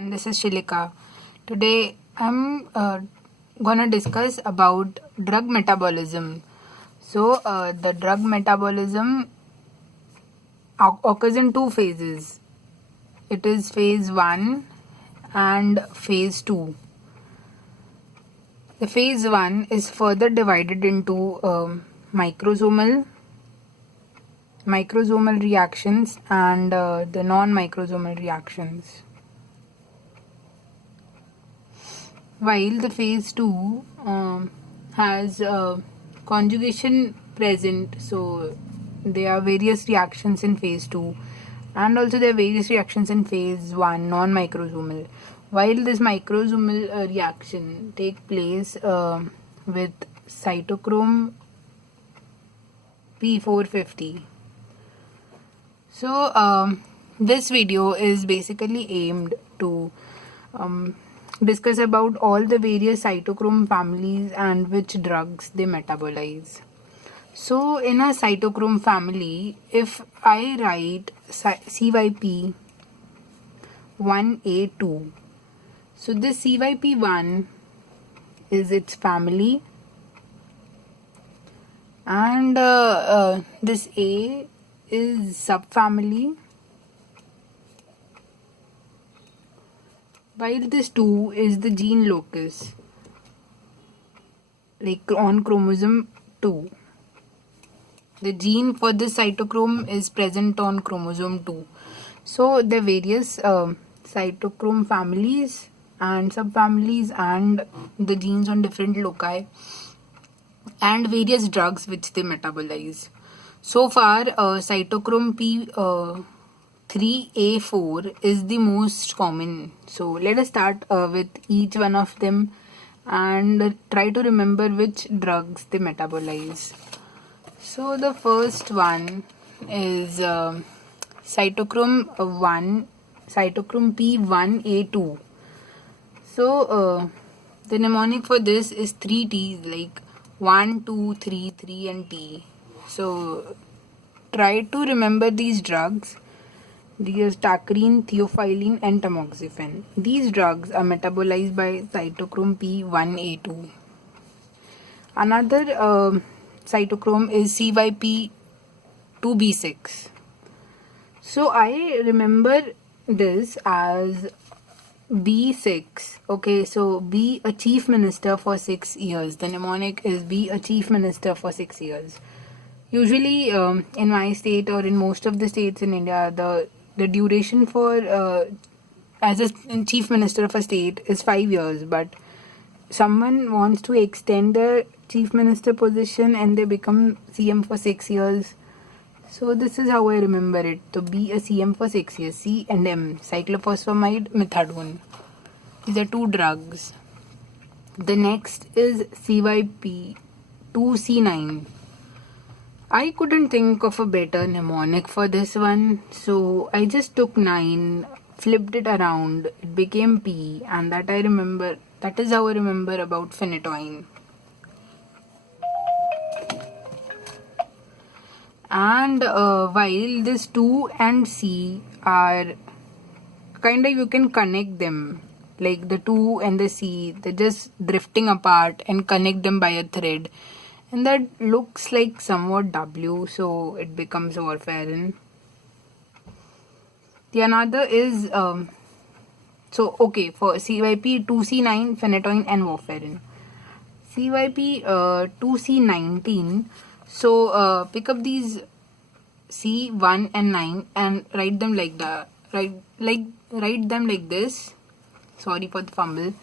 and this is Shilika. Today I'm gonna discuss about drug metabolism. The drug metabolism occurs in two phases. It is phase 1 and phase 2. The phase 1 is further divided into microsomal reactions and the non-microsomal reactions. While the phase 2 has conjugation present, so there are various reactions in phase 2, and also there are various reactions in phase 1 non-microsomal. While this microsomal reaction take place with cytochrome P450. So this video is basically aimed to discuss about all the various cytochrome families and which drugs they metabolize. So in a cytochrome family, if I write CYP 1A2, so this CYP1 is its family, and this A is subfamily, while this 2 is the gene locus, like on chromosome 2. The gene for this cytochrome is present on chromosome 2. So the various cytochrome families and subfamilies and the genes on different loci and various drugs which they metabolize. So far, cytochrome P3A4 is the most common. So let us start with each one of them and try to remember which drugs they metabolize. So the first one is cytochrome P1A2. So the mnemonic for this is 3 T's, like 1, 2, 3, 3 and T. So try to remember these drugs. These are tacrine, theophylline and tamoxifen. These drugs are metabolized by cytochrome P1A2. Another cytochrome is CYP2B6. So I remember this as B6. Okay, so be a chief minister for 6 years. The mnemonic is be a chief minister for 6 years. Usually in my state or in most of the states in India, the duration for as a chief minister of a state is 5 years, but someone wants to extend the chief minister position and they become CM for 6 years. So this is how I remember it. To be a CM for 6 years. C and M, cyclophosphamide, methadone. These are two drugs. The next is CYP2C9. I couldn't think of a better mnemonic for this one, so I just took 9, flipped it around, it became P, and that is how I remember about phenytoin. And while this 2 and C are kinda, you can connect them, like the 2 and the C, they're just drifting apart and connect them by a thread. And that looks like somewhat W, so it becomes warfarin. The another is, for CYP2C9, phenytoin and warfarin. CYP2C19, so pick up these C1 and 9 and write them like that. Write them like this. Sorry for the fumble.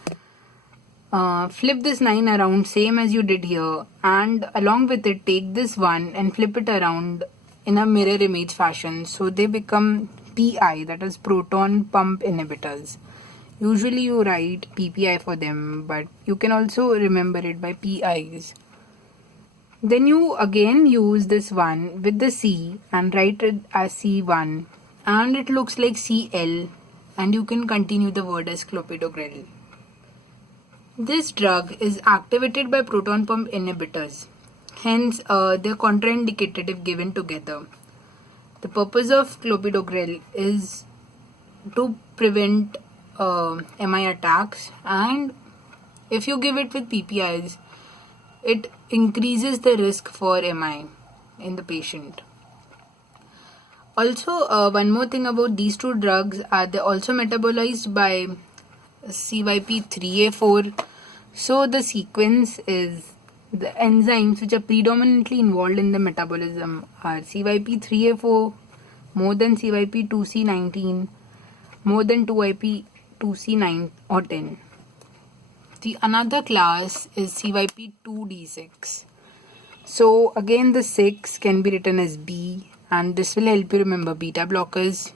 Flip this 9 around same as you did here, and along with it take this 1 and flip it around in a mirror image fashion, so they become PI, that is proton pump inhibitors. Usually you write PPI for them, but you can also remember it by PIs. Then you again use this 1 with the C and write it as C1, and it looks like CL, and you can continue the word as clopidogrel. This drug is activated by proton pump inhibitors, hence they are contraindicated if given together. The purpose of clopidogrel is to prevent MI attacks, and if you give it with PPIs, it increases the risk for MI in the patient. Also, one more thing about these two drugs are they also metabolized by CYP3A4. So the sequence is the enzymes which are predominantly involved in the metabolism are CYP3A4, more than CYP2C19, more than 2YP2C9 or 10. The another class is CYP2D6. So again the 6 can be written as B, and this will help you remember beta blockers.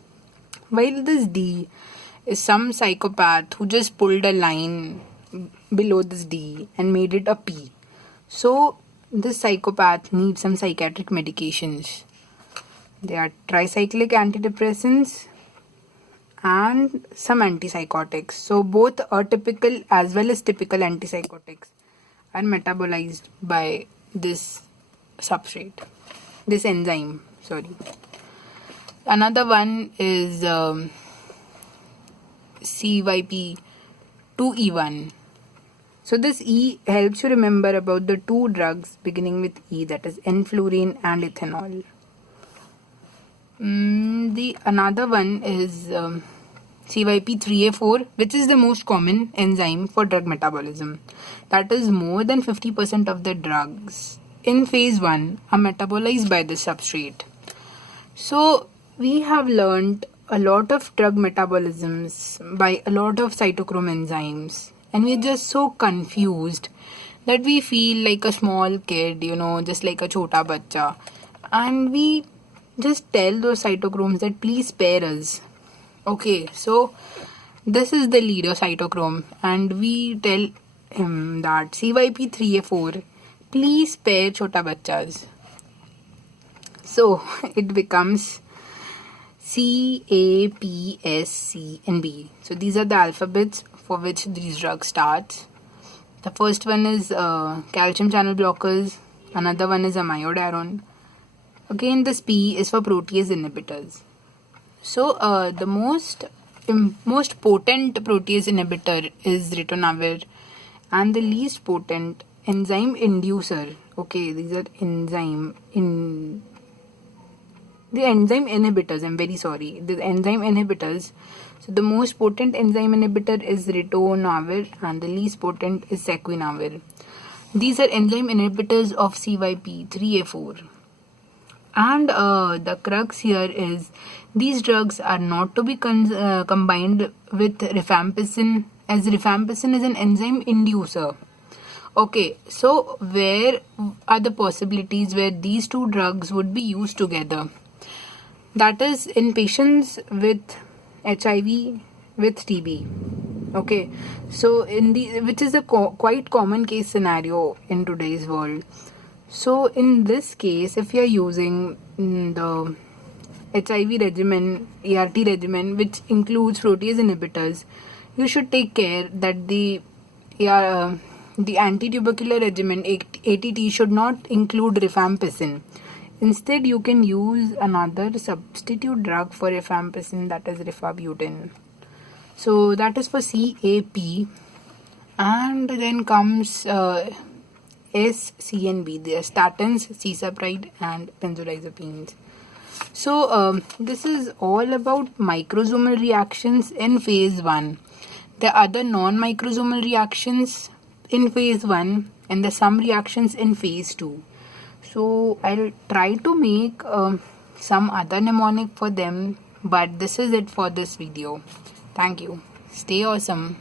While this D is some psychopath who just pulled a line below this D and made it a P. So this psychopath needs some psychiatric medications. They are tricyclic antidepressants and some antipsychotics. So both atypical as well as typical antipsychotics are metabolized by this substrate, this enzyme. Another one is CYP2E1. So this E helps you remember about the two drugs beginning with E, that is enflurane and ethanol. The another one is CYP3A4, which is the most common enzyme for drug metabolism. That is, more than 50% of the drugs in phase 1 are metabolized by this substrate. So we have learned a lot of drug metabolisms by a lot of cytochrome enzymes, and we're just so confused that we feel like a small kid, just like a chota bacha, and we just tell those cytochromes that please spare us. Okay, so this is the leader cytochrome, and we tell him that CYP3A4, please spare chota bachas. So it becomes C, A, P, S, C, and B. So these are the alphabets for which these drugs start. The first one is calcium channel blockers. Another one is amiodarone. Again, this P is for protease inhibitors. So the most potent protease inhibitor is ritonavir, and the least potent enzyme inducer. Okay, these are the enzyme inhibitors. I'm very sorry. The enzyme inhibitors. So the most potent enzyme inhibitor is ritonavir, and the least potent is saquinavir. These are enzyme inhibitors of CYP3A4. And the crux here is these drugs are not to be combined with rifampicin, as rifampicin is an enzyme inducer. Okay, so where are the possibilities where these two drugs would be used together? That is in patients with HIV, with TB. Okay, so which is a quite common case scenario in today's world. So in this case, if you are using the HIV regimen, ART regimen, which includes protease inhibitors, you should take care that the anti-tubercular regimen, ATT, should not include rifampicin. Instead, you can use another substitute drug for rifampicin, that is rifabutin. So that is for CAP. And then comes S, C, and B. They are statins, cisapride, and benzodiazepines. So this is all about microsomal reactions in phase 1. The other non-microsomal reactions in phase 1, and the some reactions in phase 2. So I'll try to make some other mnemonic for them, but this is it for this video. Thank you. Stay awesome.